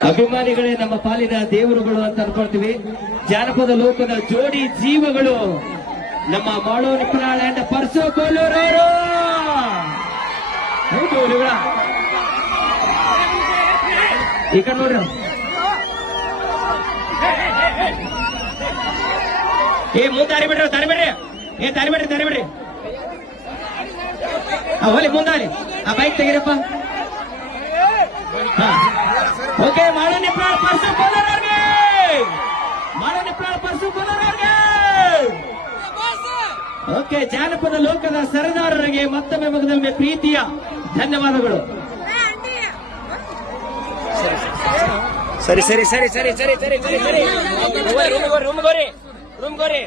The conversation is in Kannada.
ಅಭಿಮಾನಿಗಳೇ ನಮ್ಮ ಪಾಲಿನ ದೇವರುಗಳು ಅಂತ ಅನ್ಕೊಳ್ತೀವಿ. ಜಾನಪದ ಲೋಕದ ಜೋಡಿ ಜೀವಗಳು ನಮ್ಮ ಮಾಡೋ ನಿಪ್ರಾಳ್ ಅಂಡ್ ಪರ್ಸು ಕೋಲೂರವರು. ಹೌದು ಈ ಕಡೆ ನೋಡ್ರಿ. ಮುಂದೆ ದಾರಿ ಬಿಡ್ರಿ, ದಾರಿ ಬಿಡ್ರಿ. ಹೋಲಿ ಮುಂದಾರಿ, ಆ ಬೈಕ್ ತೆಗಿರಪ್ಪ. ಓಕೆ, ಮಾಡೋ ನಿಪ್ರಾಳ್ ಪರ್ಸು ಕೋಲೂರವ್ರಿಗೆ, ಓಕೆ. ಜಾನಪದ ಲೋಕದ ಸರದಾರರಿಗೆ ಮತ್ತೊಮ್ಮೆ ಮಗದೊಮ್ಮೆ ಪ್ರೀತಿಯ ಧನ್ಯವಾದಗಳು. ಸರಿ ರೂಮ್ ಗೋರಿ.